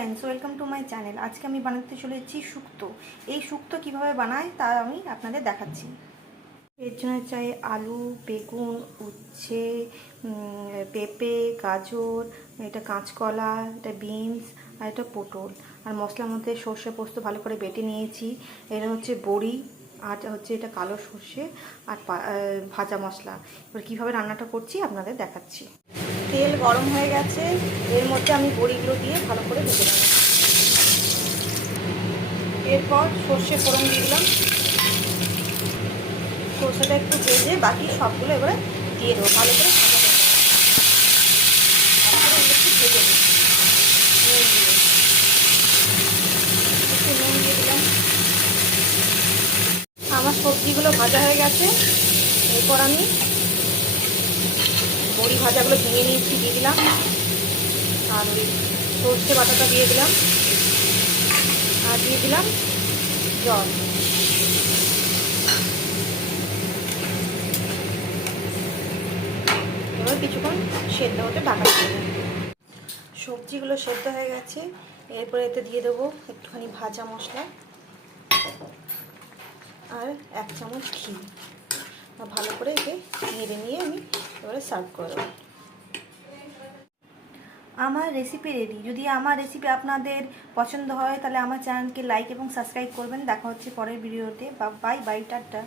Friends, welcome to my channel. আজকে আমি বানাতে চলেছি শুক্তো। এই শুক্তো কিভাবে বানায় তা আমি আপনাদের দেখাচ্ছি। এর জন্য চাই আলু, বেগুন, উচ্ছে, পেঁপে, গাজর, এটা কাঁচকলা, এটা বিনস আর এটা পটল। আর মশলার মধ্যে সর্ষে পোস্ত ভালো করে বেটে নিয়েছি। এটা হচ্ছে বড়ি, আর হচ্ছে এটা কালো সর্ষে আর ভাজা মশলা। এবার কীভাবে রান্নাটা করছি আপনাদের দেখাচ্ছি। তেল গরম হয়ে গেছে, এর মধ্যে আমি বড়িগুলো দিয়ে ভালো করে ভেজে নেব। এরপর সর্ষে ফোড়ন দিয়ে দিলাম। সর্ষেটা একটু ভেজে বাকি সবগুলো এবারে দিয়ে দেবো, ভালো করে ভাজা হয়ে যাবে। তারপরে একটু ভেজে নিই নুন দিয়ে, একটু নুন দিয়ে দিলাম। আমার সবজিগুলো ভাজা হয়ে গেছে। এরপর আমি বড়ি ভাজাগুলো ভেঙে নিয়েছি, দিয়ে দিলাম। আর ওই সর্ষে বাটাটা দিয়ে দিলাম, আর দিয়ে দিলাম জল। এবার কিছুক্ষণ সেদ্ধ হতে ঢাকা দিয়ে দেবো। সবজিগুলো সেদ্ধ হয়ে গেছে। এরপরে এতে দিয়ে দেবো একটুখানি ভাজা মশলা আর 1 চামচ ঘি। ভালো করে একে নেড়ে নিয়ে আমি এবারে সার্ভ করে দেবো। আমার রেসিপি রেডি। যদি আমার রেসিপি আপনাদের পছন্দ হয় তাহলে আমার চ্যানেলকে লাইক এবং সাবস্ক্রাইব করবেন। দেখা হচ্ছে পরের ভিডিওতে। Bye bye, tata.